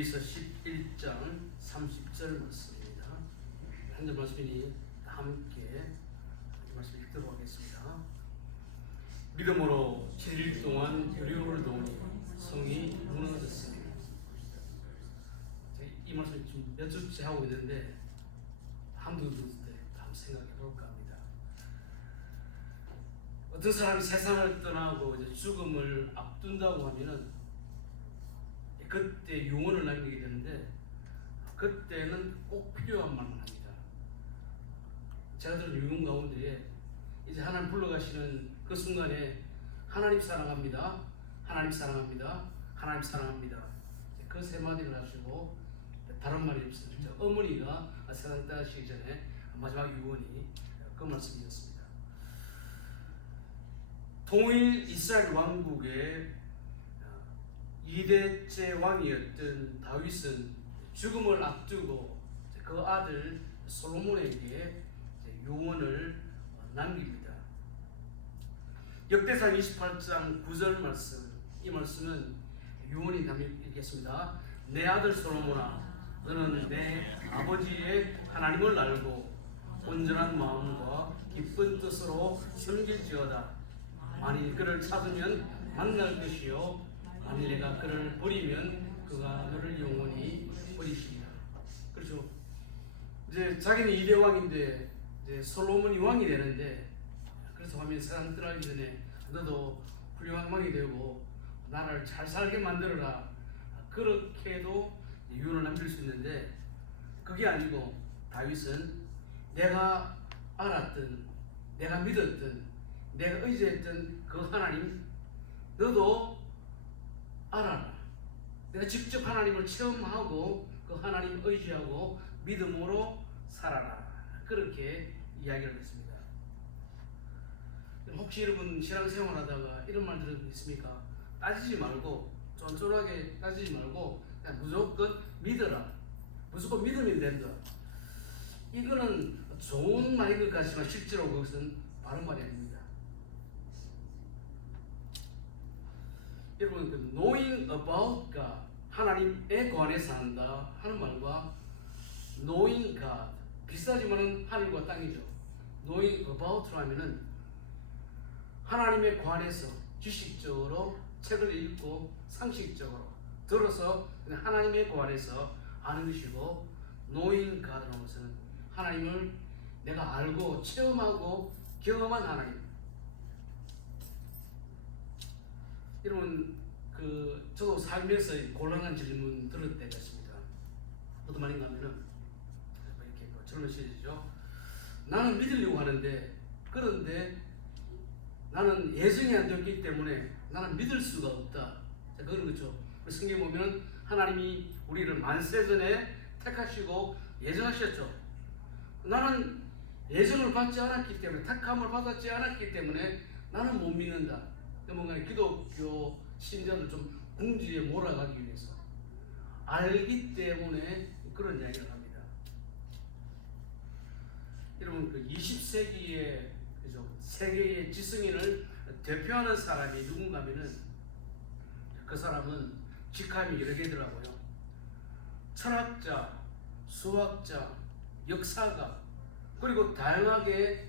히브리서 11장 30절 말씀입니다. 한 절 말씀이니 함께 이 말씀 읽도록 하겠습니다. 믿음으로 7일 동안 유리를 도우니 성이 무너졌습니다. 이 말씀 지금 몇 주째 하고 있는데 한두 때 한번 생각해 볼까 합니다. 어떤 사람이 세상을 떠나고 이제 죽음을 앞둔다고 하면은 그때 유언을 남기게 되는데 그때는 꼭 필요한 말만 합니다. 제가 들은 유언 가운데에 이제 하나님 불러가시는 그 순간에 하나님 사랑합니다, 하나님 사랑합니다, 하나님 사랑합니다, 그 세 마디를 하시고 다른 말이 없습니다. 어머니가 세상 떠나시기 전에 마지막 유언이 그 말씀이었습니다. 통일 이스라엘 왕국의 2대째 왕이었던 다윗은 죽음을 앞두고 그 아들 솔로몬에게 유언을 남깁니다. 역대상 28장 9절 말씀, 이 말씀은 유언이 담기겠습니다. 내 아들 솔로몬아, 너는 내 아버지의 하나님을 알고 온전한 마음과 기쁜 뜻으로 섬길지어다. 만일 그를 찾으면 만날 것이요, 만일 내가 그를 버리면 그가 너를 영원히 버리시리라. 그렇죠. 이제 자기는 2대 왕인데 이제 솔로몬이 왕이 되는데, 그래서 하면 세상 떠나기 전에 너도 훌륭한 왕이 되고 나라를 잘 살게 만들어라, 그렇게도 유언을 남길 수 있는데, 그게 아니고 다윗은 내가 알았던, 내가 믿었던, 내가 의지했던 그 하나님 너도 알아라. 내가 직접 하나님을 체험하고 그 하나님 의지하고 믿음으로 살아라. 그렇게 이야기를 했습니다. 혹시 여러분 신앙생활 하다가 이런 말 들은 적 있습니까? 따지지 말고, 쫀쫀하게 따지지 말고 그냥 무조건 믿어라. 무조건 믿으면 된다. 이거는 좋은 말인 것 같지만 실제로 그것은 바른 말이 아닙니다. 여러분, 그 knowing about God, 하나님에 관해서 한다 하는 말과 knowing God, 비슷하지만은 하늘과 땅이죠. knowing about로 하면은 하나님에 관해서 지식적으로 책을 읽고 상식적으로 들어서 그냥 하나님에 관해서 아는 것이고, knowing God라는 것은 하나님을 내가 알고 체험하고 경험한 하나님. 여러분, 저도 살면서 곤란한 질문 들을 때가 있습니다. 어떤 말인가 하면은 이렇게 젊은 시절이죠. 나는 믿으려고 하는데, 그런데 나는 예정이 안 되었기 때문에 나는 믿을 수가 없다. 자, 그런 거죠. 성경에 보면 하나님이 우리를 만세전에 택하시고 예정하셨죠. 나는 예정을 받지 않았기 때문에, 택함을 받았지 않았기 때문에 나는 못 믿는다. 뭔가 기독교 신자들 좀 궁지에 몰아가기 위해서 알기 때문에 그런 이야기를 합니다. 여러분, 그 20세기의 세계의 지성인을 대표하는 사람이 누군가 하면은 그 사람은 직함이 여러 개더라고요. 철학자, 수학자, 역사가, 그리고 다양하게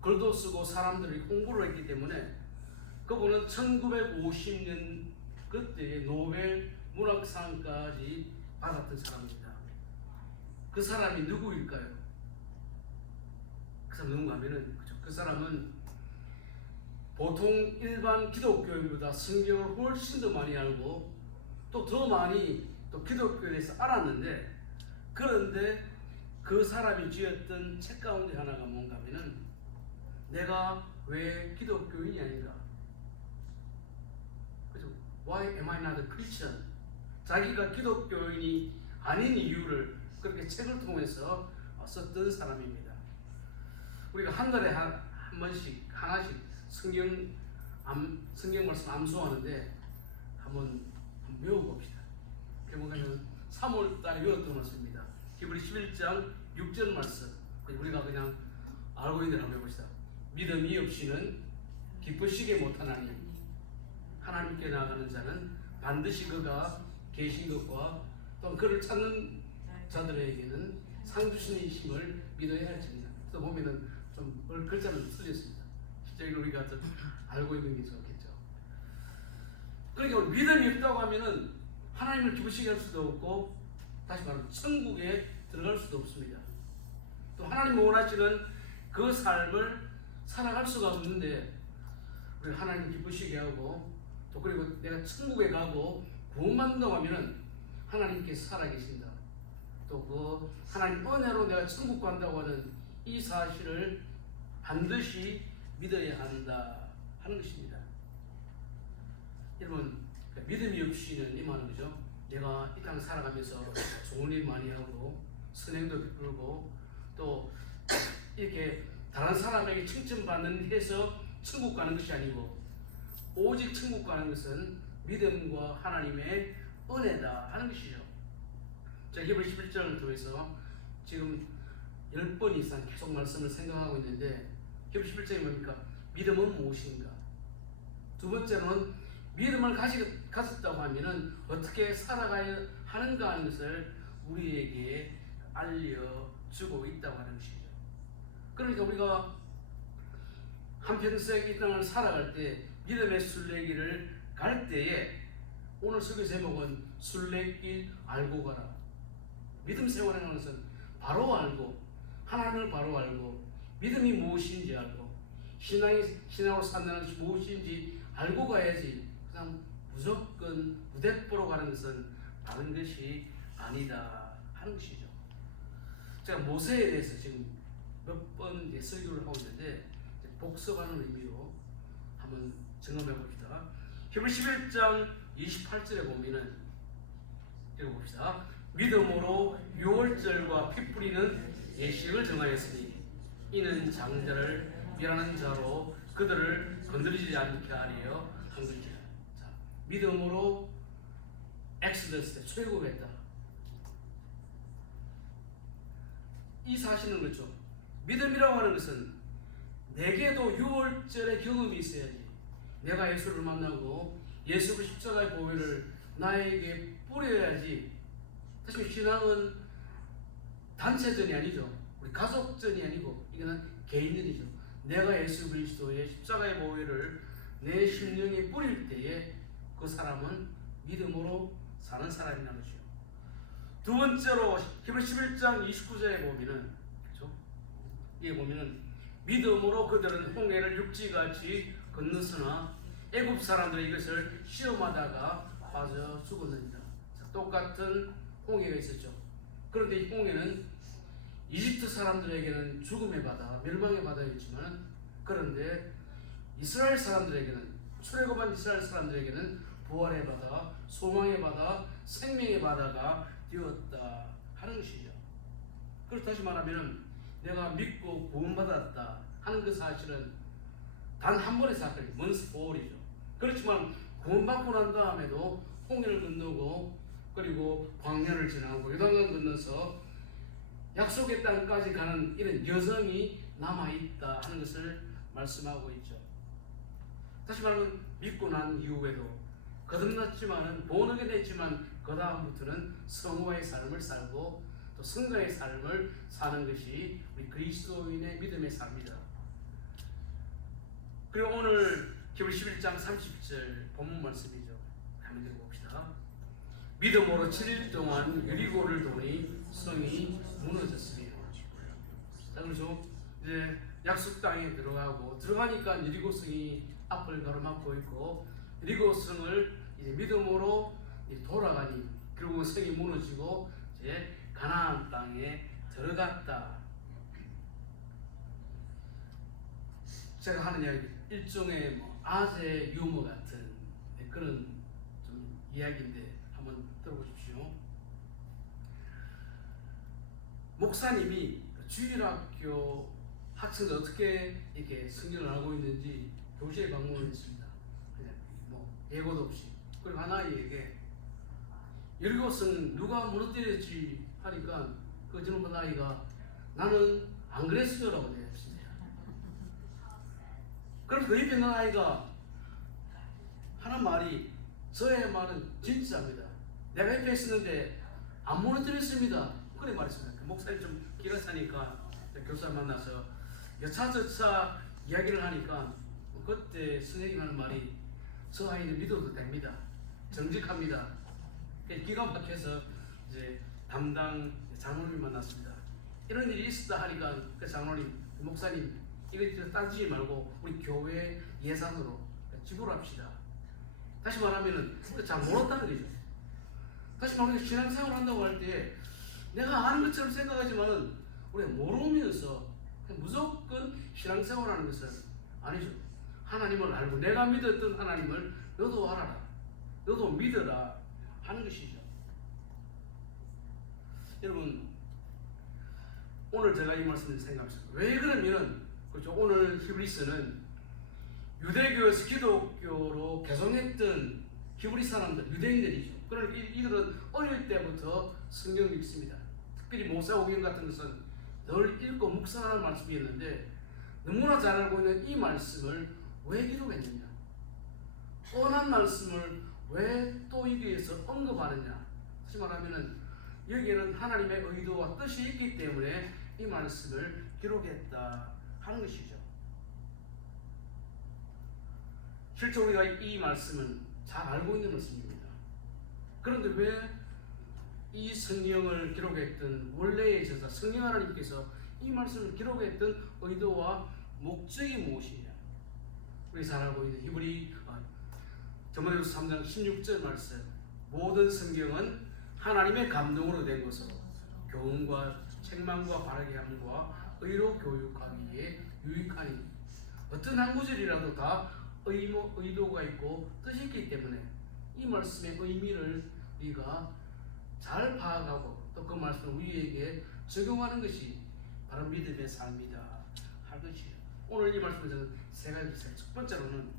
글도 쓰고 사람들이 공부를 했기 때문에 그분은 1950년 그때의 노벨 문학상까지 받았던 사람입니다. 그 사람이 누구일까요? 그 사람 누군가 하면은, 그 사람은 보통 일반 기독교인보다 성경을 훨씬 더 많이 알고 또 더 많이 또 기독교에 대해서 알았는데, 그런데 그 사람이 지었던 책 가운데 하나가 뭔가 하면은 내가 왜 기독교인이 아닌가? 그죠? Why am I not a Christian? 자기가 기독교인이 아닌 이유를 그렇게 책을 통해서 썼던 사람입니다. 우리가 한 달에 한 번씩 하나씩 성경 말씀 암송하는데 한번 외워봅시다. 그러면 3월 달에 외웠던 말씀입니다. 히브리 11장 6절 말씀. 우리가 그냥 알고 있는 대로 한번 해봅시다. 믿음이 없이는 기쁘시게 못하나니 하나님께 나아가는 자는 반드시 그가 계신 것과 또 그를 찾는 자들에게는 상 주시는 이심을 믿어야 할지니라. 또 보면은 좀 글자는 틀렸습니다. 실제 우리가 좀 알고 있는 게 좋겠죠. 그러니까 믿음이 없다고 하면은 하나님을 기쁘시게 할 수도 없고, 다시 말하면 천국에 들어갈 수도 없습니다. 또 하나님이 원하시는 그 삶을 살아갈 수가 없는데, 우리 하나님을 기쁘시게 하고, 또 그리고 내가 천국에 가고 구원받는다고 하면은 하나님께서 살아계신다. 또 그 하나님 은혜로 내가 천국 간다고 하는 이 사실을 반드시 믿어야 한다 하는 것입니다. 여러분, 믿음이 없이는 이 말은 거죠. 내가 이 땅 살아가면서 좋은 일 많이 하고 선행도 베풀고 또 이렇게 다른 사람에게 칭찬받는 해서 천국 가는 것이 아니고, 오직 천국 가는 것은 믿음과 하나님의 은혜다 하는 것이죠. 자, 히브리 11장을 통해서 지금 10번 이상 계속 말씀을 생각하고 있는데, 히브리 11장이 뭡니까? 믿음은 무엇인가? 두 번째는 믿음을 가졌다고 하면은 어떻게 살아가야 하는가 하는 것을 우리에게 알려주고 있다고 하는 것이죠. 그러니까 우리가 한평생 이 땅을 살아갈 때 믿음의 순례길을 갈 때에, 오늘 설교 제목은 순례길 알고 가라. 믿음 생활하는 것은 바로 알고, 하나님을 바로 알고, 믿음이 무엇인지 알고, 신앙으로 산다는 것이 무엇인지 알고 가야지, 그냥 무조건 무대뽀로 가는 것은 다른 것이 아니다 하는 것이죠. 제가 모세에 대해서 지금 몇 번 설교를 하고 있는데, 복습하는 의미로 한번 점검해 봅시다. 히브리 11장 28절에 보면은 읽어봅시다. 믿음으로 유월절과 피 뿌리는 예식을 정하였으니 이는 장자를 멸하는 자로 그들을 건드리지 않게 하려 한 것이라. 자, 믿음으로 엑스더스 때 출애굽했다. 이 사실은 그렇죠. 믿음이라고 하는 것은 내게도 유월절의 경험이 있어야지. 내가 예수를 만나고 예수의 십자가의 보혈을 나에게 뿌려야지. 사실 신앙은 단체전이 아니죠. 우리 가족전이 아니고 이거는 개인전이죠. 내가 예수 그리스도의 십자가의 보혈을 내 심령에 뿌릴 때에 그 사람은 믿음으로 사는 사람이라는 것이요. 두 번째로 히브리 11장 29절에 보면은, 그렇죠? 이게 보면은 믿음으로 그들은 홍해를 육지같이 건넜으나 애굽 사람들이 이것을 시험하다가 빠져 죽었느니라. 똑같은 홍해가 있었죠. 그런데 이 홍해는 이집트 사람들에게는 죽음의 바다, 멸망의 바다였지만, 그런데 이스라엘 사람들에게는, 출애굽한 이스라엘 사람들에게는 부활의 바다, 소망의 바다, 생명의 바다가 되었다 하는 것이죠. 그래서 다시 말하면 내가 믿고 구원받았다 하는 그 사실은 단 한 번의 사건이 once for all이죠. 그렇지만 구원받고 난 다음에도 홍해를 건너고, 그리고 광야를 지나고 요단강 건너서 약속의 땅까지 가는 이런 여정이 남아있다 하는 것을 말씀하고 있죠. 다시 말하면 믿고 난 이후에도 거듭났지만은 본어게 됐지만 그 다음부터는 성화의 삶을 살고 또 성장의 삶을 사는 것이 우리 그리스도인의 믿음의 삶이다. 그리고 오늘 히브리 11장 30절 본문 말씀이죠. 한번 읽어봅시다. 믿음으로 7일 동안 여리고를 도니 성이 무너졌으며. 자, 그래서 이제 약속 땅에 들어가니까 여리고 성이 앞을 가로막고 있고, 여리고 성을 이제 믿음으로 돌아가니, 그리고 성이 무너지고 이제 가나안 땅에 들어갔다. 제가 하는 이야기, 일종의 아재 유머 같은 그런 좀 이야기인데 한번 들어보십시오. 목사님이 주일학교 학생들 어떻게 이렇게 성경을 알고 있는지 교실에 방문했습니다. 그냥 예고도 없이. 그리고 한 아이에게 여리고성 누가 무너뜨렸지 하니까 그 젊은 아이가 나는 안 그랬어요라고 대답했습니다. 그럼 그 옆에 있는 아이가 하는 말이, 저의 말은 진짜입니다. 내가 옆에 있었는데 안 무너뜨렸습니다. 그래 말했습니다. 목사님 좀 기가 차니까 교사 만나서 여차저차 이야기를 하니까 그때 선생님 하는 말이 저 아이는 믿어도 됩니다. 정직합니다. 기가 막혀서 이제 담당 장로님 만났습니다. 이런 일이 있었다 하니까 그 장로님, 목사님 이거 따지지 말고 우리 교회 예산으로 지불합시다. 다시 말하면은 잘 몰랐다는 거죠. 다시 말하면 신앙생활 한다고 할 때 내가 아는 것처럼 생각하지만은 우리가 모르면서 무조건 신앙생활하는 것은 아니죠. 하나님을 알고 내가 믿었던 하나님을 너도 알아라, 너도 믿어라 하는 것이죠. 여러분 오늘 제가 이 말씀을 생각했습니다. 왜 그러면은 그렇죠. 오늘 히브리서는 유대교에서 기독교로 개종했던 히브리 사람들, 유대인들이죠. 그러니까 이들은 어릴 때부터 성경을 읽습니다. 특별히 모세오경 같은 것은 늘 읽고 묵상하는 말씀이었는데 너무나 잘 알고 있는 이 말씀을 왜 기록했느냐, 뻔한 말씀을 왜 또 여기에서 언급하느냐. 다시 말하면은 여기에는 하나님의 의도와 뜻이 있기 때문에 이 말씀을 기록했다 하는 것이죠. 실제 우리가 이 말씀은 잘 알고 있는 말씀입니다. 그런데 왜 이 성경을 기록했던 원래의 저자 성령 하나님께서 이 말씀을 기록했던 의도와 목적이 무엇이냐. 우리 잘 알고 있는 히브리 전문에서 3장 16절 말씀, 모든 성경은 하나님의 감동으로 된 것으로 교훈과 책망과 바르게 함과 의로 교육하기에 유익하니, 어떤 한 구절이라도 다 의도가 있고 뜻이 있기 때문에 이 말씀의 의미를 우리가 잘 파악하고 또 그 말씀을 우리에게 적용하는 것이 바로 믿음의 삶이다 할 것이에요. 오늘 이 말씀을 저는 세 가지 있어요. 첫 번째로는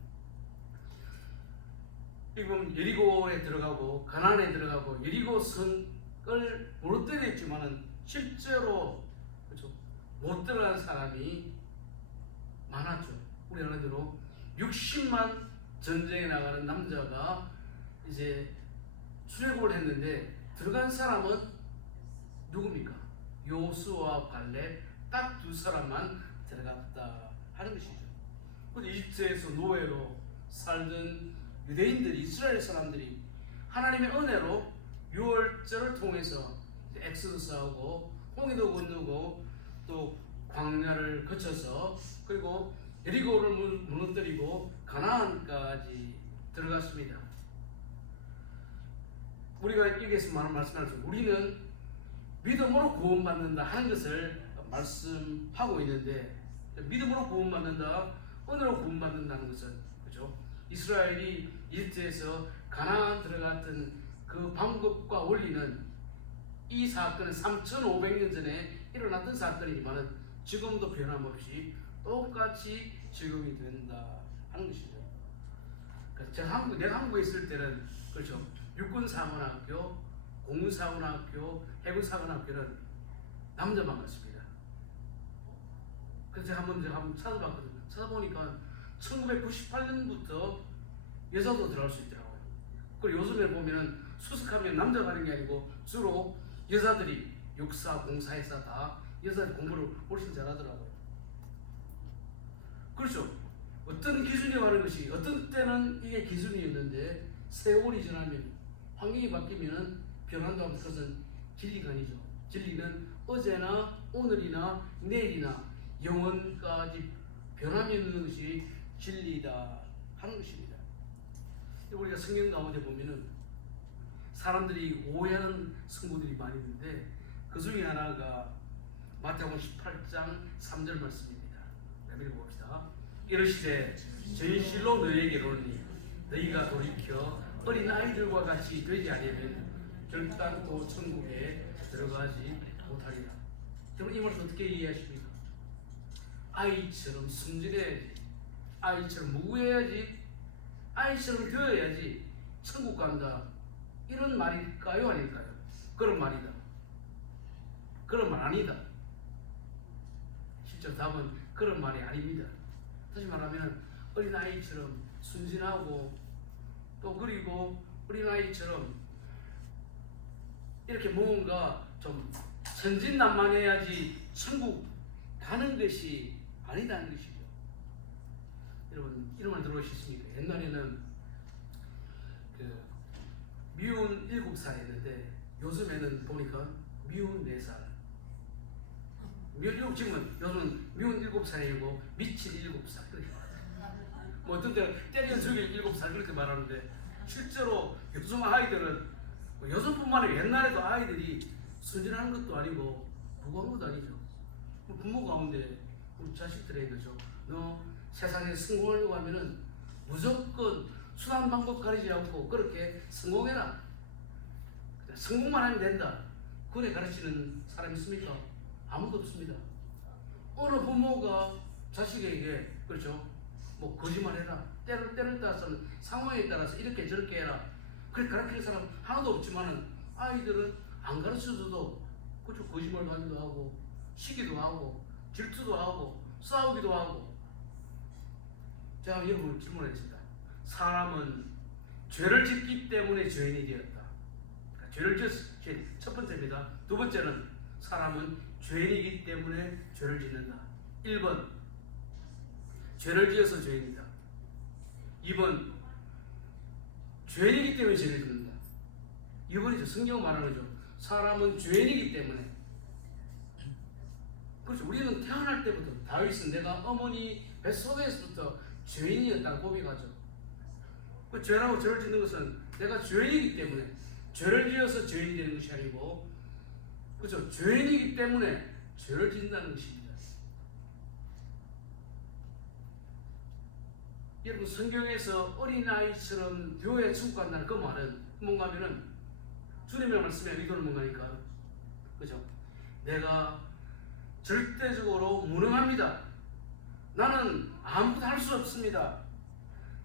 지금 여리고에 들어가고 가나안에 들어가고 여리고 성을 무너뜨렸지만은 실제로 그렇죠? 못 들어간 사람이 많았죠. 우리 나라대로 60만 전쟁에 나가는 남자가 이제 출애굽을 했는데 들어간 사람은 누굽니까? 요수와 갈렙 딱 두 사람만 들어갔다 하는 것이죠. 이집트에서 노예로 살던 유대인들이, 이스라엘 사람들이 하나님의 은혜로 유월절을 통해서 엑소더스하고 홍해도 건너고 또 광야를 거쳐서 그리고 여리고를 무너뜨리고 가나안까지 들어갔습니다. 우리가 여기에서 말씀하죠. 우리는 믿음으로 구원받는다 하는 것을 말씀하고 있는데, 믿음으로 구원받는다, 은혜로 구원받는다는 것은 그죠? 이스라엘이 이집트에서 가나안 들어갔던 그 방법과 원리는 이 사건은 3,500년 전에 일어났던 사건이지만 지금도 변함없이 똑같이 적용이 된다 하는 것이죠. 내가 한국에 있을 때는 그렇죠. 육군사관학교, 공군사관학교, 해군사관학교는 남자만 갔습니다. 그래서 제가 한번 찾아봤거든요. 찾아보니까 1998년부터 여자도 들어갈 수 있더라고요. 그리고 요즘에 보면은 수석하면 남자 가는 게 아니고 주로 여자들이 육사, 공사에서 다 여자들이 공부를 훨씬 잘하더라고요. 그렇죠. 어떤 기준이 말하는 것이 어떤 때는 이게 기준이었는데 세월이 지나면 환경이 바뀌면 변한다고 하면 그것은 진리가 아니죠. 진리는 어제나 오늘이나 내일이나 영원까지 변함이 없는 것이 진리다 하는 것입니다. 우리가 성경 가운데 보면은 사람들이 오해하는 성구들이 많이 있는데 그 중에 하나가 마태복음 18장 3절 말씀입니다. 읽어봅시다. 이르시되 진실로 너희에게 이르노니 너희가 돌이켜 어린 아이들과 같이 되지 아니하면 결단코 천국에 들어가지 못하리라. 여러분 이 말씀 어떻게 이해하십니까? 아이처럼 순진해야지, 아이처럼 무구해야지, 아이처럼 되어야지 천국 간다, 이런 말일까요? 아닐까요? 그런 말이다, 그런 말 아니다. 실제 답은 그런 말이 아닙니다. 다시 말하면 어린아이처럼 순진하고 또 그리고 어린아이처럼 이렇게 뭔가 좀 천진난만해야지 천국 가는 것이 아니다는 것이죠. 여러분 이런 말 들어보셨습니까? 옛날에는 그 미운 7살이었는데 요즘에는 보니까 미운 4살. 지금은 요즘은 미운 7살이고 미친 7살 그렇게 말하죠. 뭐 어떤 때는 때려 죽일 7살 그렇게 말하는데 실제로 요즘 아이들은 뭐 요즘뿐만 아니라 옛날에도 아이들이 순진한 것도 아니고 무고한 것도 아니죠. 부모 가운데 우리 자식들에게 그죠. 너 세상에 성공하려고 하면은 무조건 수단 방법 가리지 않고 그렇게 성공해라. 성공만 하면 된다. 그래 가르치는 사람이 있습니까? 아무도 없습니다. 어느 부모가 자식에게 그렇죠. 뭐 거짓말해라. 때를 따라서는 상황에 따라서 이렇게 저렇게 해라. 그렇게 가르치는 사람 하나도 없지만은 아이들은 안 가르쳐줘도 그렇죠. 거짓말도 하기도 하고 시기도 하고 질투도 하고 싸우기도 하고. 제가 여러분 질문했습니다. 사람은 죄를 짓기 때문에 죄인이 되었다. 그러니까 죄를 짓은 첫 번째입니다. 두 번째는 사람은 죄인이기 때문에 죄를 짓는다. 1번 죄를 지어서 죄인이다. 2번 죄인이기 때문에 죄를 짓는다. 2번이죠. 성경은 말하는 거죠. 사람은 죄인이기 때문에. 그렇죠. 우리는 태어날 때부터 다윗은 내가 어머니 뱃속에서부터 죄인이었다고 고백하죠. 그 죄라고 죄를 짓는 것은 내가 죄인이기 때문에 죄를 지어서 죄인이 되는 것이 아니고 그렇죠. 죄인이기 때문에 죄를 짓는다는 것입니다. 여러분 성경에서 어린아이처럼 되어야 천국 간다는 그 말은 뭔가 하면은 주님의 말씀에 의도는 뭔가니까 그죠? 내가 절대적으로 무능합니다. 나는 아무것도 할 수 없습니다.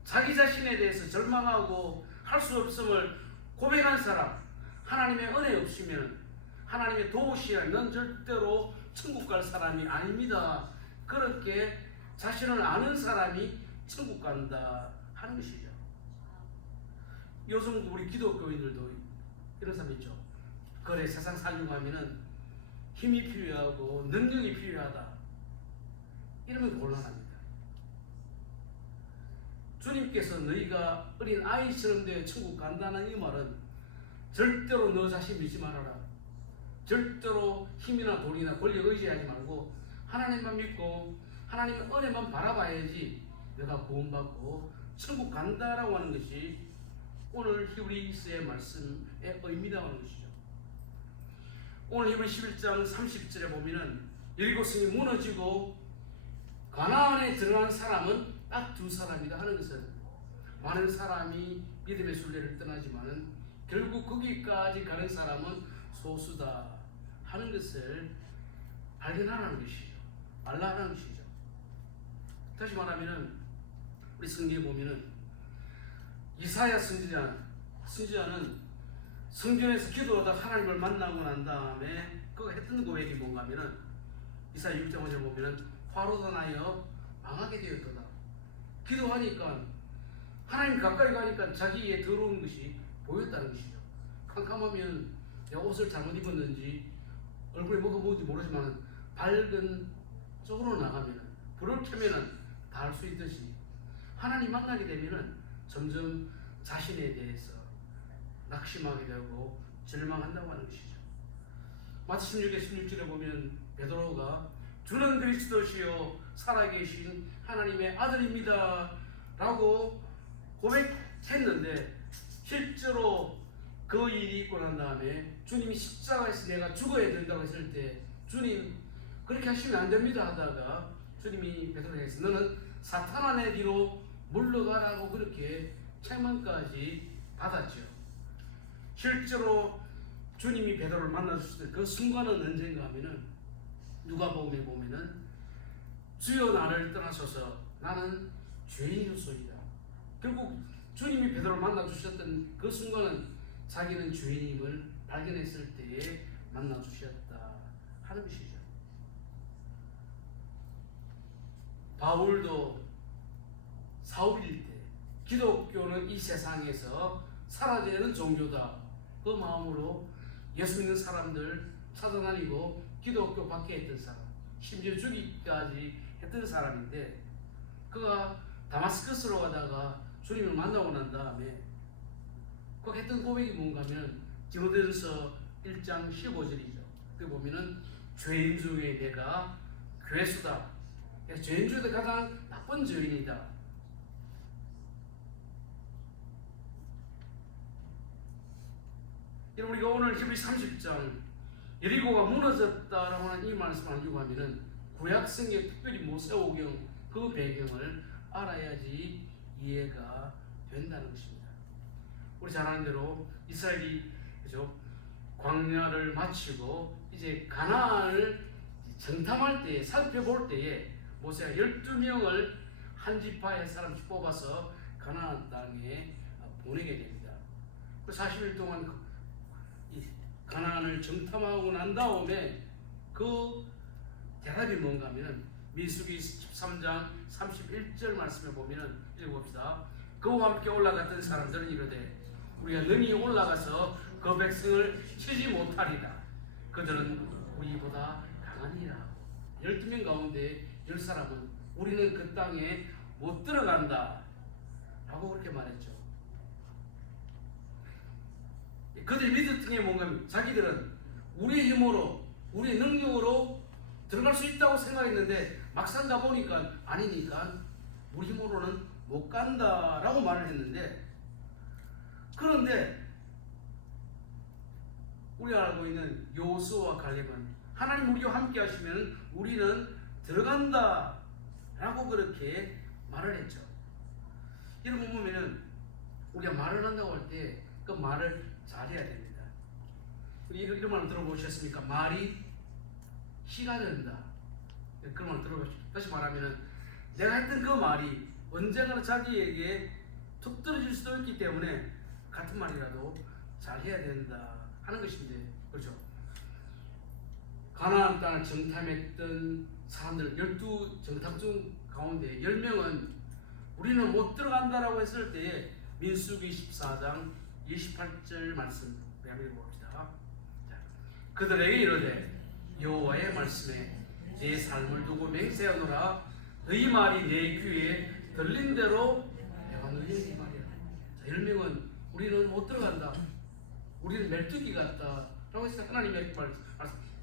자기 자신에 대해서 절망하고 할 수 없음을 고백한 사람, 하나님의 은혜 없이면 하나님의 도우시면 넌 절대로 천국 갈 사람이 아닙니다. 그렇게 자신을 아는 사람이 천국 간다 하는 것이죠. 요즘 우리 기독교인들도 이런 사람 있죠. 그래 세상 살려고 하면은 힘이 필요하고 능력이 필요하다. 이러면 곤란합니다. 주님께서 너희가 어린 아이처럼 되어 천국 간다는 이 말은 절대로 너 자신 믿지 말아라. 절대로 힘이나 돈이나 권력 의지하지 말고 하나님만 믿고 하나님의 은혜만 바라봐야지 내가 구원받고 천국 간다라고 하는 것이 오늘 히브리서의 말씀의 의미라고 하는 것이죠. 오늘 히브리 11장 30절에 보면은 여리고성이 무너지고 가나안에 들어간 사람은 딱 2사람이다 하는 것은 많은 사람이 믿음의 순례를 떠나지만은 결국 거기까지 가는 사람은 소수다 하는 것을 발견하라는 것이죠. 알라는 것이죠. 다시 말하면은 우리 성경에 보면은 이사야 선지자는 성전에서 기도하다 하나님을 만나고 난 다음에 그가 했던 고백이 뭔가 하면은 이사야 6장 5절 보면은 화로가 나여 망하게 되었도다. 기도하니까 하나님 가까이 가니까 자기의 더러운 것이 보였다는 것이죠. 캄캄하면 내가 옷을 잘못 입었는지 얼굴에 뭐가 뭔지 모르지만 밝은 쪽으로 나가면 불을 켜면 다 알 수 있듯이 하나님 만나게 되면 점점 자신에 대해서 낙심하게 되고 절망한다고 하는 것이죠. 마치 16의 16절에 보면 베드로가 주는 그리스도시요 살아계신 하나님의 아들입니다 라고 고백했는데 실제로 그 일이 있고 난 다음에 주님이 십자가에서 내가 죽어야 된다고 했을 때 주님 그렇게 하시면 안 됩니다 하다가 주님이 베드로에게 너는 사탄 안에 뒤로 물러가라고 그렇게 책망까지 받았죠. 실제로 주님이 베드로를 만나주실 때 그 순간은 언젠가 하면은 누가복음에 보면은 주여 나를 떠나소서 나는 죄인이소이다. 결국 주님이 베드로를 만나주셨던 그 순간은 자기는 죄인임을 발견했을 때에 만나주셨다 하는 것이죠. 바울도 사울일 때 기독교는 이 세상에서 사라지는 종교다 그 마음으로 예수 믿는 사람들 찾아다니고 기독교 밖에 했던 사람, 심지어 죽이기까지 했던 사람인데, 그가 다마스커스로 가다가 주님을 만나고 난 다음에 그 했던 고백이 뭔가 하면 디모데전서 1장 15절이죠. 그 보면은 죄인 중에 내가 괴수다. 죄인 중에 가장 나쁜 죄인이다. 여러분, 우리가 오늘 히브리 30장 여리고가 무너졌다라고 하는 이 말씀을 알고 하면은 구약성경, 특별히 모세오경 그 배경을 알아야지 이해가 된다는 것입니다. 우리 잘 아는 대로 이스라엘이 그죠? 광야를 마치고 이제 가나안을 정탐할 때에, 살펴볼 때에 모세가 12명을 한 지파의 사람씩 뽑아서 가나안 땅에 보내게 됩니다. 그 40일 동안 가나안을 정탐하고 난 다음에 그 대답이 뭔가 하면 민수기 13장 31절 말씀에 보면 읽어봅시다. 그와 함께 올라갔던 사람들은 이르되 우리가 능히 올라가서 그 백성을 치지 못하리라. 그들은 우리보다 강하니라. 12명 가운데 10사람은 우리는 그 땅에 못 들어간다 라고 그렇게 말했죠. 그들이 믿었던 게 뭔가 하면 자기들은 우리의 힘으로, 우리의 능력으로 들어갈 수 있다고 생각했는데 막상 가보니까 아니니까 우리 힘으로는 못 간다라고 말을 했는데, 그런데 우리가 알고 있는 여호수아와 갈렙은 하나님 우리와 함께 하시면 우리는 들어간다 라고 그렇게 말을 했죠. 여러분 보면은 우리가 말을 한다고 할 때 그 말을 잘해야 됩니다. 이런 말 들어보셨습니까? 말이 씨가 된다. 그런 말 들어보셨죠? 다시 말하면은 내가 했던 그 말이 언젠가는 자기에게 툭 떨어질 수도 있기 때문에 같은 말이라도 잘해야 된다 하는 것인데, 그렇죠? 가나안 땅을 정탐했던 사람들 12 정탐 중 가운데 10명은 우리는 못 들어간다라고 했을 때에 민수기 14장 28절 말씀 한번 읽어봅시다. 그들에게 이르되 여호와의 말씀에 내 삶을 두고 맹세하노라. 너희 말이 내 귀에 들린 대로 내가 너희에게 말이라. 10명은 우리는 못 들어간다, 우리는 멜뚜기 같다 라고 해서 하나님의 말씀,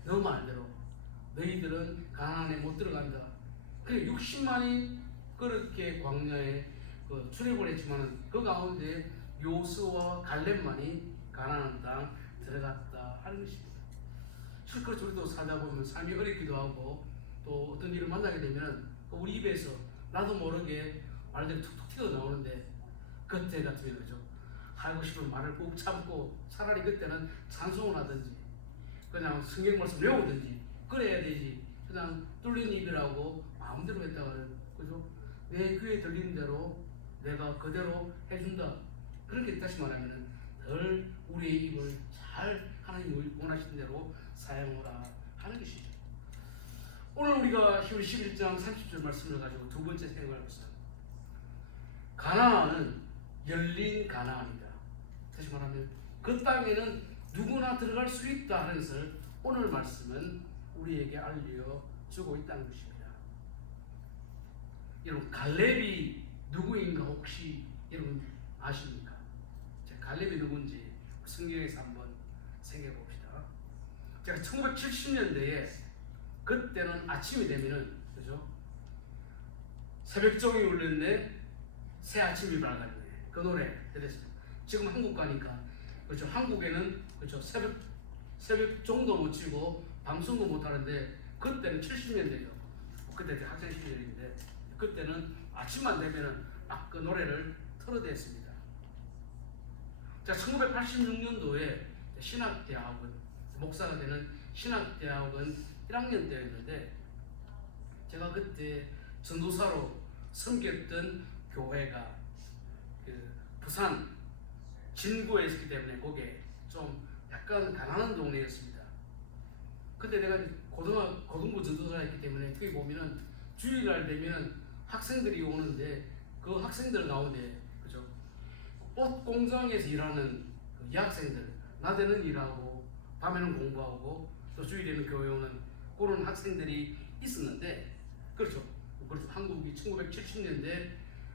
너 말대로 너희들은 가나안에 못 들어간다. 그래 60만이 그렇게 광야에 출애굽을 했지만 그 가운데 요수와 갈렙만이 가나안 땅 들어갔다 하는 것입니다. 실컷 우리도 살다 보면 삶이 어렵기도 하고 또 어떤 일을 만나게 되면 우리 입에서 나도 모르게 말들이 툭툭 튀어나오는데, 그때 같으면 그죠? 하고 싶은 말을 꼭 참고 차라리 그때는 찬송을 하든지 그냥 성경 말씀 외우든지 그래야 되지. 그냥 뚫린 입이라고 마음대로 했다가 그죠? 내 귀에 들리는 대로 내가 그대로 해준다. 그렇게 다시 말하면 늘 우리의 입을 잘 하나님 원하시는 대로 사용하라 하는 것이죠. 오늘 우리가 히브리 11장 30절 말씀을 가지고 두 번째 생각을 해보겠습니다. 가나안은 열린 가나안이다. 다시 말하면 그 땅에는 누구나 들어갈 수 있다 하는 것을 오늘 말씀은 우리에게 알려주고 있다는 것입니다. 여러분 갈렙이 누구인가 혹시 여러분 아십니까? 갈렙이 누군지 성경에서 한번 생각해 봅시다. 제가 1970년대에 그때는 아침이 되면은 그죠? 새벽종이 울렸네, 새 아침이 밝았네. 그 노래 들었어요. 지금 한국 가니까 그렇죠? 한국에는 그렇죠? 새벽종도 못 치고 방송도 못 하는데 그때는 70년대죠. 그때 학생 시절인데 그때는 아침만 되면은 막 그 노래를 틀어댔습니다. 자, 1986년도에 신학대학원 목사가 되는 신학대학원 1학년 때였는데 제가 그때 전도사로 섬겼던 교회가 그 부산 진구에 있었기 때문에 거기에 좀 약간 가난한 동네였습니다. 근데 내가 고등부 전도사였기 때문에 어떻게 보면은 주일날 되면 학생들이 오는데 그 학생들 가운데 그죠? 옷 공장에서 일하는 그 여학생들 나대는 일하고 밤에는 공부하고 또 주일에는 교회 오는 그런 학생들이 있었는데, 그렇죠. 한국이 1970년대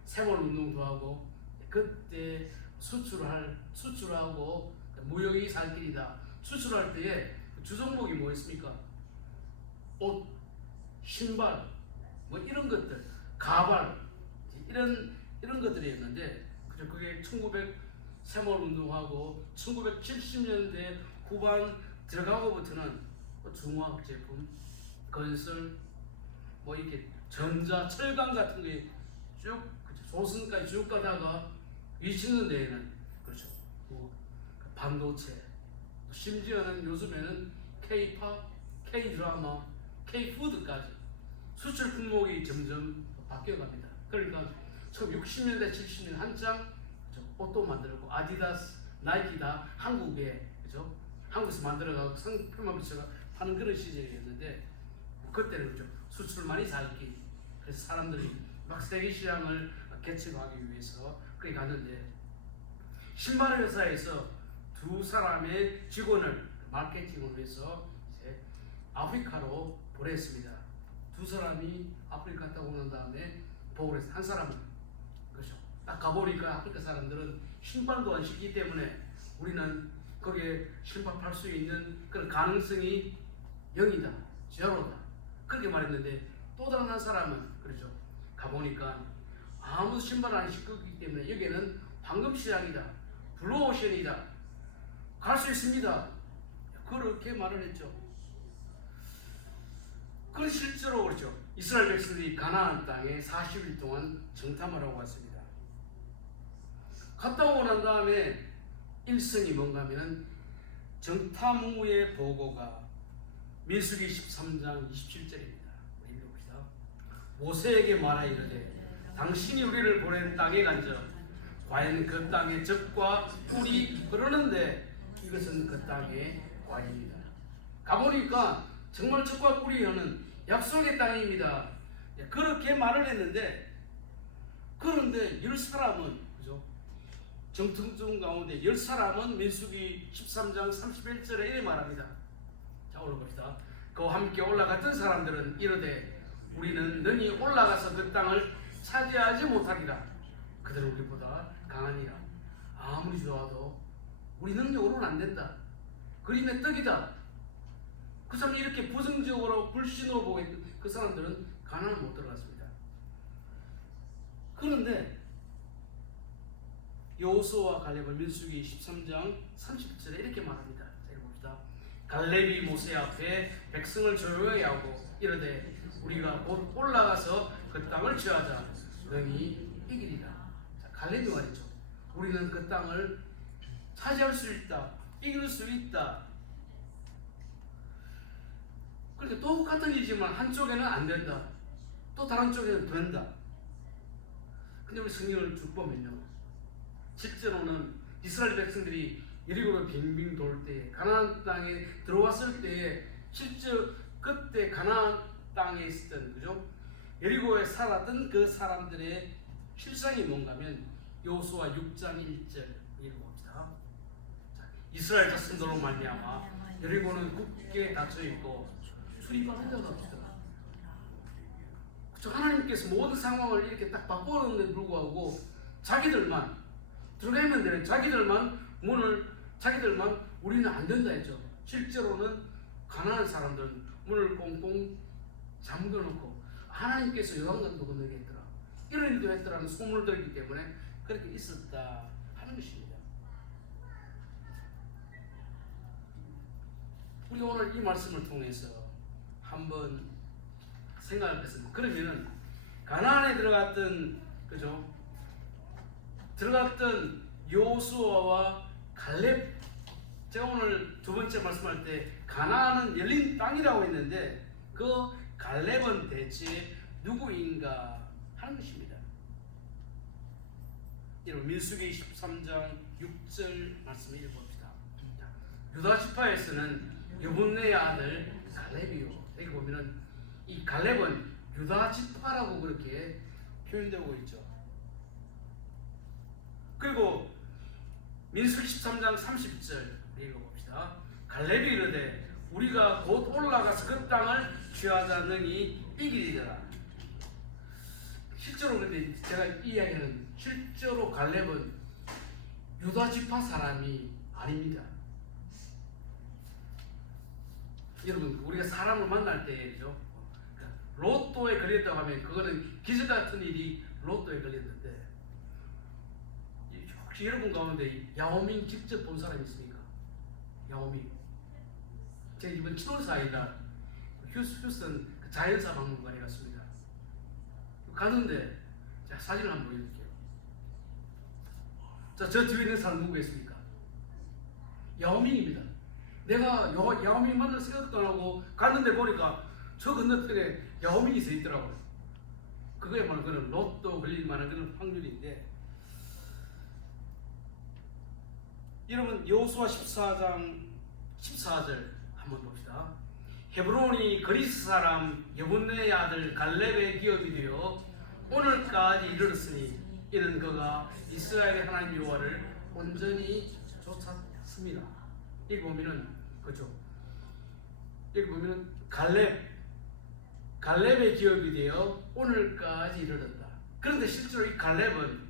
세월운동도 하고 그때 수출하고 무역이 살 길이다. 수출할 때에 주종목이 뭐였습니까? 옷, 신발, 뭐 이런 것들, 가발, 이런 것들이었는데, 그죠? 그게 1900 세월운동하고 1970년대 후반 들어가고부터는 중화학 제품, 건설, 뭐 이렇게 전자, 철강 같은 게 쭉 조선까지 쭉 가다가 2000년대에는 그렇죠. 뭐 반도체, 심지어는 요즘에는 K-팝, K-드라마, K-푸드까지 수출 품목이 점점 바뀌어갑니다. 그러니까 처음 60년대, 70년 한창 옷도 만들고 아디다스, 나이키 다 한국에, 그죠? 한국에서 만들어가고 상품만 붙여가 파는 그런 시절이었는데, 그때는 그죠? 수출 많이 살기, 그래서 사람들이 막 세계 시장을 개척하기 위해서 그렇게 갔는데, 신발 회사에서 두 사람의 직원을 마케팅을 위해서 이제 아프리카로 보냈습니다. 두 사람이 아프리카 갔다 오는 다음에 보고 한 사람은, 그렇죠, 딱 가보니까 아프리카 사람들은 신발도 안 신기 때문에 우리는 거기에 신발 팔 수 있는 그런 가능성이 0이다, 제로다, 그렇게 말했는데, 또 다른 한 사람은 그렇죠, 가보니까 아무 신발 안 신기 때문에 여기는 황금 시장이다, 블루오션이다, 갈 수 있습니다, 그렇게 말을 했죠. 그건 실제로 그렇죠. 이스라엘 백성들이 가나안 땅에 40일 동안 정탐을 하고 왔습니다. 갔다 오고 난 다음에 일성이 뭔가 하면은 정탐 후의 보고가 민수기 13장 27절입니다. 읽어봅시다. 모세에게 말하 이르되 당신이 우리를 보낸 땅에 간적 과연 그 땅에 적과 꿀이 흐르는데 이것은 그 땅의 과일이다. 가보니까 정말 적과 꿀이 흐르는 약속의 땅입니다. 그렇게 말을 했는데, 그런데 10사람은 그죠? 정통중 가운데 10사람은 민수기 13장 31절에 이렇게 말합니다. 자, 올라봅시다. 그와 함께 올라갔던 사람들은 이르되 우리는 능히 올라가서 그 땅을 차지하지 못하리라. 그들은 우리보다 강하니라. 아무리 좋아도 우리 능력으로는 안 된다. 그림의 떡이다. 그 사람이 이렇게 부정적으로 불신으로 보고 있던 그 사람들은 가나안을 못 들어갔습니다. 그런데 여호수아와 갈렙은 민수기 13장 30절에 이렇게 말합니다. 자, 읽어봅시다. 갈렙이 모세 앞에 백성을 조용히 하고 이르되 우리가 곧 올라가서 그 땅을 취하자 능히 이기리라. 자, 갈렙이 말했죠. 우리는 그 땅을 차지할 수 있다, 이길 수 있다. 그러니까 똑같은 일이지만 한쪽에는 안 된다, 또 다른 쪽에는 된다. 근데 우리 성경을 쭉 보면요, 실제로는 이스라엘 백성들이 여리고를 빙빙 돌 때, 가나안 땅에 들어왔을 때, 실제 그때 가나안 땅에 있었던, 그죠? 여리고에 살았던 그 사람들의 실상이 뭔가면 여호수아 6장 1절 읽어봅시다. 이스라엘 자손들로 말미암아 여리고는 굳게 닫혀 있고 수리가 되어가 없더라. 하나님께서 모든 상황을 이렇게 딱 바꾸는데 불구하고 자기들만 들어가면 되는, 자기들만 우리는 안 된다 했죠. 실제로는 가난한 사람들은 문을 꽁꽁 잠겨놓고 하나님께서 요한강도 건너게 했더라, 이런 일도 했더라는 소문을 들었기 때문에 그렇게 있었다 하는 것입니다. 우리가 오늘 이 말씀을 통해서 한번 생각할 것은, 그러면 가나안에 들어갔던, 그죠? 들어갔던 여호수아와 갈렙, 제가 오늘 두 번째 말씀할 때 가나안은 열린 땅이라고 했는데 그 갈렙은 대체 누구인가 하는 것입니다. 여러분 민수기 13장 6절 말씀을 읽어봅시다. 유다 지파에서는 여분네의 아들 갈렙이요. 여기 보면은 이 갈렙은 유다 지파라고 그렇게 표현되고 있죠. 그리고 민수기 13장 30절 읽어봅시다. 갈렙이 이르되 우리가 곧 올라가서 그 땅을 취하자느니 이기리라. 실제로 근데 제가 이야기하는 실제로 갈렙은 유다 지파 사람이 아닙니다. 여러분 우리가 사람을 만날 때죠. 로또에 걸렸다고 하면 그거는 기적 같은 일이 로또에 걸렸는데 혹시 여러분 가운데 야오밍 직접 본 사람 있습니까? 야오밍. 제가 이번 7월 4일날 휴스턴 자연사 박물관에 갔습니다. 갔는데 자, 사진을 한번 보여드릴게요. 자, 저 뒤에 있는 사람 누구겠습니까? 야오밍입니다. 내가 야오밍 만날 생각도 안 하고 갔는데 보니까 저 건너편에 야오밍이 서 있더라고요. 그거야말로 그는 로또 걸릴 만한 그런 확률인데, 여러분 여호수아 14장 14절 한번 봅시다. 헤브론이 그리스 사람 여분네의 아들 갈렙의 기업이 되어 오늘까지 이르렀으니 이는 그가 이스라엘의 하나님 여호와를 온전히 쫓았습니다. 여기 보면은 그죠? 여기 보면은 갈렙의 기업이 되어 오늘까지 이르렀다. 그런데 실제로 이 갈렙은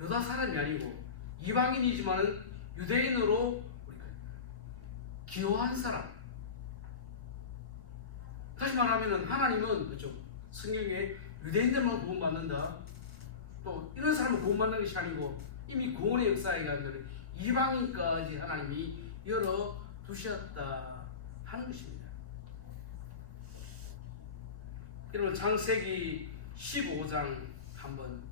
유다 사람이 아니고 이방인이지만은 유대인으로 기여한 사람. 다시 말하면은 하나님은 그죠? 성경에 유대인들만 구원받는다. 또 이런 사람은 구원받는 것이 아니고 이미 구원의 역사에 가면 이방인까지 하나님이 열어 두셨다 하는 것입니다. 여러분 창세기 15장 한번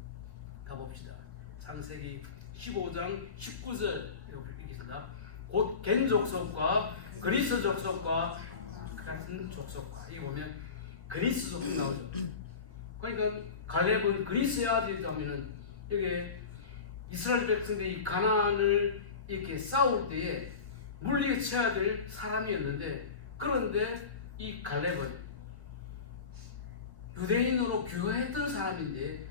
가봅시다. 창세기 15장 19절 읽겠습니다. 곧 겐 족속과 그리스 족속과 같은 족속과, 이게 보면 그리스 족속 나오죠. 그러니까 갈렙은 그리스의 아들이다 하면은 여기에 이스라엘 백성들이 가나안을 이렇게 싸울 때에 물리에 쳐야 될 사람이었는데, 그런데 이 갈렙은 유대인으로 귀화했던 사람인데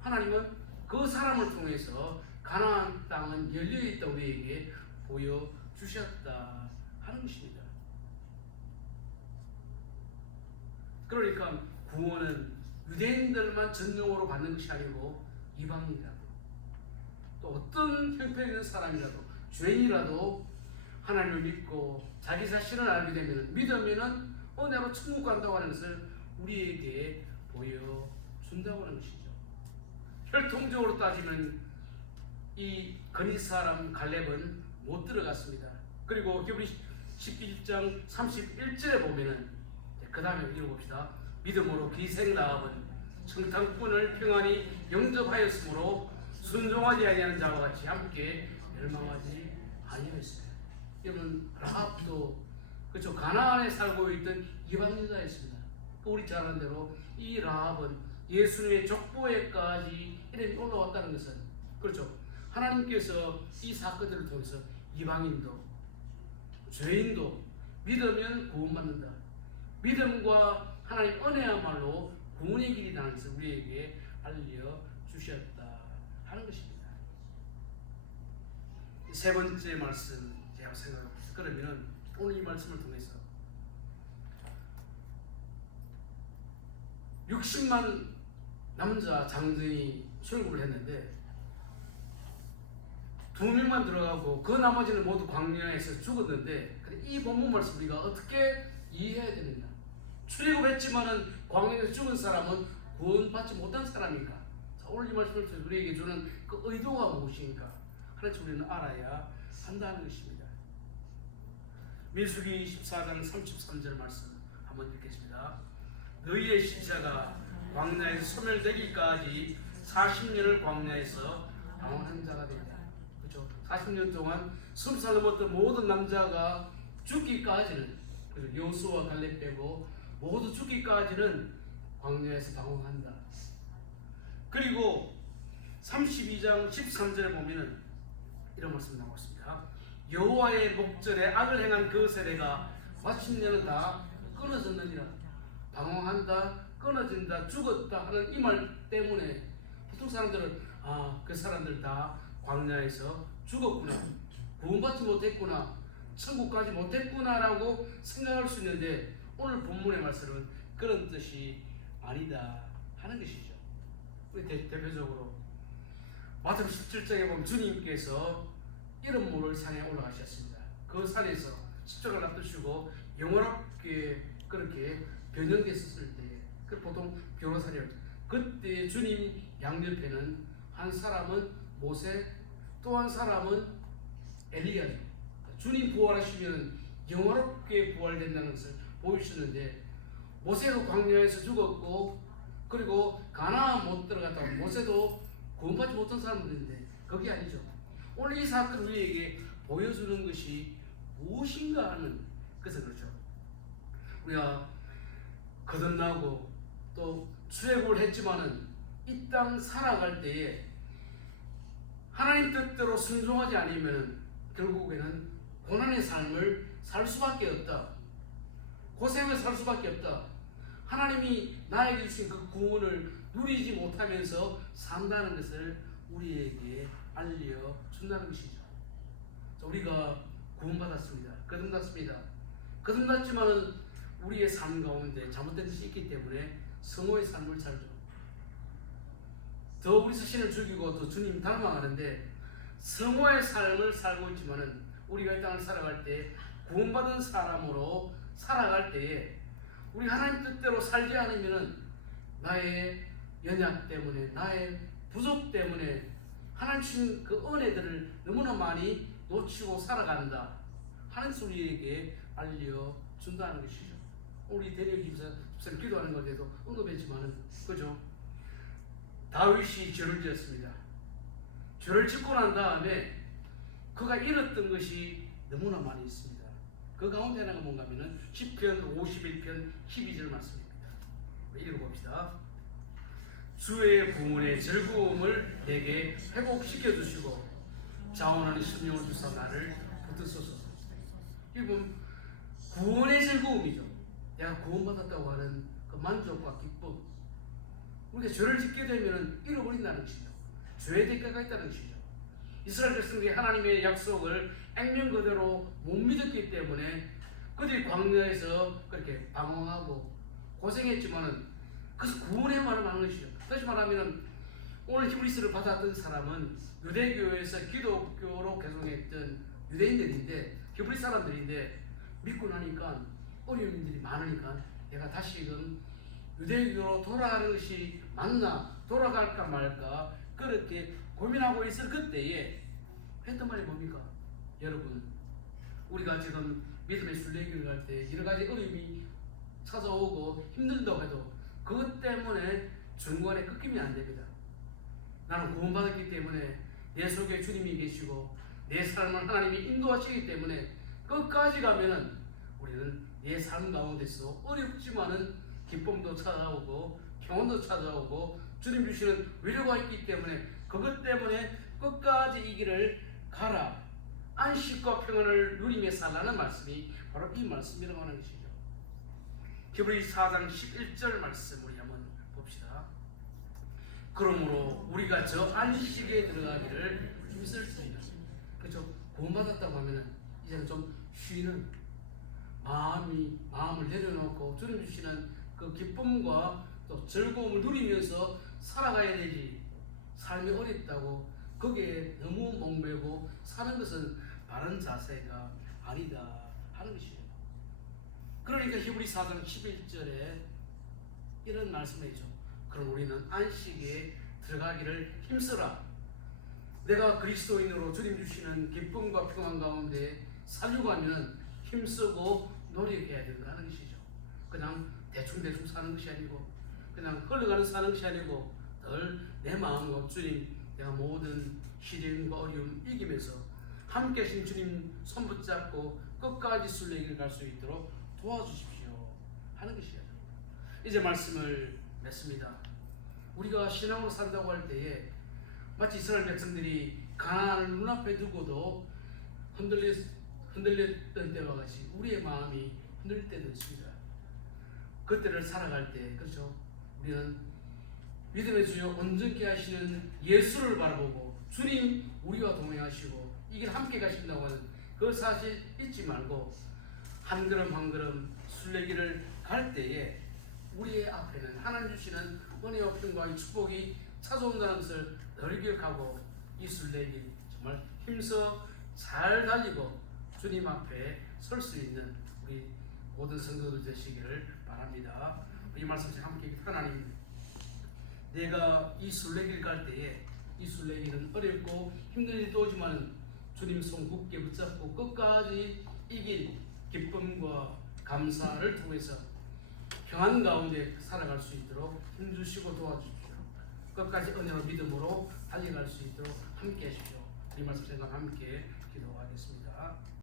하나님은 그 사람을 통해서 가나안 땅은 열려있다 우리에게 보여주셨다 하는 것입니다. 그러니까 구원은 유대인들만 전용으로 받는 것이 아니고 이방인이라도 또 어떤 형편에 있는 사람이라도 죄인이라도 하나님을 믿고 자기 자신을 알게 되면 믿으면 내가 천국 간다고 하는 것을 우리에게 보여준다고 하는 것이죠. 혈통적으로 따지면 이 그리스 사람 갈렙은 못 들어갔습니다. 그리고 히브리 11장 31절에 보면은 그 다음에 읽어봅시다. 믿음으로 기생 라합은 청탕꾼을 평안히 영접하였으므로 순종하지 아니하는 자와 같이 함께 멸망하지 아니하였습니다. 여러분 라합도 그렇죠, 가나안에 살고 있던 이방 여자였습니다. 우리 잘 아는 대로 이 라합은 예수님의 족보에까지 이름이 올라왔다는 것은 그렇죠, 하나님께서 이 사건들을 통해서 이방인도 죄인도 믿으면 구원받는다, 믿음과 하나님 은혜야말로 구원의 길이라는 것을 우리에게 알려주셨다 하는 것입니다. 세 번째 말씀 제가 생각해봅시다. 그러면 오늘 이 말씀을 통해서 60만 남자 장정이 출국을 했는데 2명만 들어가고 그 나머지는 모두 광야에서 죽었는데, 이 본문 말씀 우리가 어떻게 이해해야 되느냐? 출애굽했지만은 광야에서 죽은 사람은 구원받지 못한 사람인가? 자, 오늘 이 말씀을 통해서 우리에게 주는 그 의도가 무엇인가 하나씩 우리는 알아야 한다는 것입니다. 민수기 14장 33절 말씀 한번 읽겠습니다. 너희의 신사가 광야에서 소멸되기까지 40년을 광야에서 방황한 자가 된다. 그렇죠? 40년 동안 20살 넘었던 모든 남자가 죽기까지는, 그래서 여호수아 갈렙 빼고 모두 죽기까지는 광야에서 방황한다. 그리고 32장 13절에 보면은 이런 말씀 나오고 있습니다. 여호와의 목전에 악을 행한 그 세대가 마침내는 다 끊어졌느니라. 방황한다, 끊어진다, 죽었다 하는 이 말 때문에 보통 사람들은 그 사람들 다 광야에서 죽었구나, 구원받지 못했구나, 천국 가지 못했구나라고 생각할 수 있는데 오늘 본문의 말씀은 그런 뜻이 아니다 하는 것이죠. 우리 대표적으로 마태복음 17장에 보면 주님께서 이런 물을 산에 올라가셨습니다. 그 산에서 십자가를 앞두시고 영원하게 그렇게 변형됐었을 때, 그 보통 변호사를 그때 주님 양옆에는 한 사람은 모세, 또 한 사람은 엘리야죠. 주님 부활하시면 영원하게 부활된다는 것을 보여주셨는데, 모세도 광야에서 죽었고 그리고 가나안 못 들어갔다고 모세도 구원받지 못한 사람들인데 그게 아니죠. 오늘 이 사건을 우리에게 보여주는 것이 무엇인가 하는, 그래서 그렇죠. 우리가 거듭나고 또 출애굽을 했지만은 이 땅 살아갈 때에 하나님 뜻대로 순종하지 않으면 결국에는 고난의 삶을 살 수밖에 없다. 고생을 살 수밖에 없다. 하나님이 나에게 주신 그 구원을 누리지 못하면서 산다는 것을 우리에게 알려준다는 것이죠. 우리가 구원받았습니다. 거듭났습니다. 거듭났지만은 우리의 삶 가운데 잘못된 것이 있기 때문에 성호의 삶을 살죠. 더 우리 자신을 죽이고 더 주님 닮아가는데 성호의 삶을 살고 있지만은 우리가 이 땅을 살아갈 때 구원받은 사람으로 살아갈 때에 우리 하나님 뜻대로 살지 않으면은 나의 연약 때문에, 나의 부족 때문에 하나님 주신 그 은혜들을 너무나 많이 놓치고 살아간다 하는 소리에게 알려준다는 것이죠. 우리 대리기 집사님 기도하는 것에도 언급했지만은, 그죠? 다윗이 죄를 지었습니다. 죄를 짓고 난 다음에 그가 잃었던 것이 너무나 많이 있습니다. 그 가운데 하나가 뭔가 하면은 시편 51편 12절 말씀입니다. 읽어봅시다. 주의 구원의 즐거움을 내게 회복시켜 주시고 자원하는 심령을 주사 나를 붙드소서. 이건 구원의 즐거움이죠. 내가 구원받았다고 하는 그 만족과 기쁨. 우리가 죄를 짓게 되면 잃어버린다는 것이죠. 죄의 대가가 있다는 것이죠. 이스라엘 백성들이 하나님의 약속을 액면 그대로 못 믿었기 때문에 그들이 광야에서 그렇게 방황하고 고생했지만은 그것은 구원의 말을 하는 것이죠. 다시 말하면 오늘 히브리서를 받았던 사람은 유대교에서 기독교로 개종했던 유대인들인데, 히브리 사람들인데 믿고 나니까 어려움들이 많으니까 내가 다시금 유대교로 돌아가는 것이 맞나, 돌아갈까 말까 그렇게 고민하고 있을 그때에 했던 말이 뭡니까? 여러분, 우리가 지금 믿음의 순례길을 갈 때 여러 가지 어려움이 찾아오고 힘든다고 해도 그것 때문에 중간에 꺾이면 안 됩니다. 나는 구원받았기 때문에 내 속에 주님이 계시고 내 삶을 하나님이 인도하시기 때문에 끝까지 가면은 우리는 내 삶 가운데서 어렵지만은 기쁨도 찾아오고 평온도 찾아오고 주님 주시는 위로가 있기 때문에 그것 때문에 끝까지 이 길을 가라. 안식과 평안을 누리며 살라는 말씀이 바로 이 말씀이라고 하는 것이죠. 히브리 4장 11절 말씀 우리 한번 봅시다. 그러므로 우리가 저 안식에 들어가기를 힘쓸지니라. 그렇죠? 구원받았다고 하면은 이제는 좀 쉬는 마음을 내려놓고 주님 주시는 그 기쁨과 또 즐거움을 누리면서 살아가야 되지. 삶이 어렵다고 거기에 너무 목매고 사는 것은 바른 자세가 아니다 하는 것이에요. 그러니까 히브리 4장 11절에 이런 말씀을 해줘. 그럼 우리는 안식에 들어가기를 힘쓰라. 내가 그리스도인으로 주님 주시는 기쁨과 평안 가운데 살려고 하면 힘쓰고 노력해야 된다는 것이죠. 그냥 대충 사는 것이 아니고 그냥 흘러가는 사는 것이 아니고 늘 내 마음과 주님, 내가 모든 시련과 어려움 이기면서 함께 하신 주님 손 붙잡고 끝까지 순례길을 갈 수 있도록 도와주십시오 하는 것이에요. 이제 말씀을 맺습니다. 우리가 신앙으로 산다고 할 때에 마치 이스라엘 백성들이 가나안을 눈앞에 두고도 흔들렸던 때와 같이 우리의 마음이 흔들릴 때도 있습니다. 그때를 살아갈 때, 그렇죠? 우리는 믿음의 주여 온전케 하시는 예수를 바라보고 주님 우리와 동행하시고 이 길 함께 가신다고 하는 그 사실 잊지 말고 한 걸음 한 걸음 순례길을 갈 때에 우리의 앞에는 하나님 주시는 은혜와 평강과 이 축복이 찾아온다는 것을 늘 기억하고 이 순례길 정말 힘써 잘 달리고 주님 앞에 설 수 있는 우리 모든 성도들 되시기를 바랍니다. 이 말씀 함께 하나님, 내가 이 순례길 갈 때에 이 순례길은 어렵고 힘든 일도 오지만 주님 손 굳게 붙잡고 끝까지 이길 기쁨과 감사를 통해서 평안 가운데 살아갈 수 있도록 힘주시고 도와주십시오. 끝까지 은혜와 믿음으로 달려갈 수 있도록 함께 하십시오. 이 말씀 생각 함께 기도하겠습니다.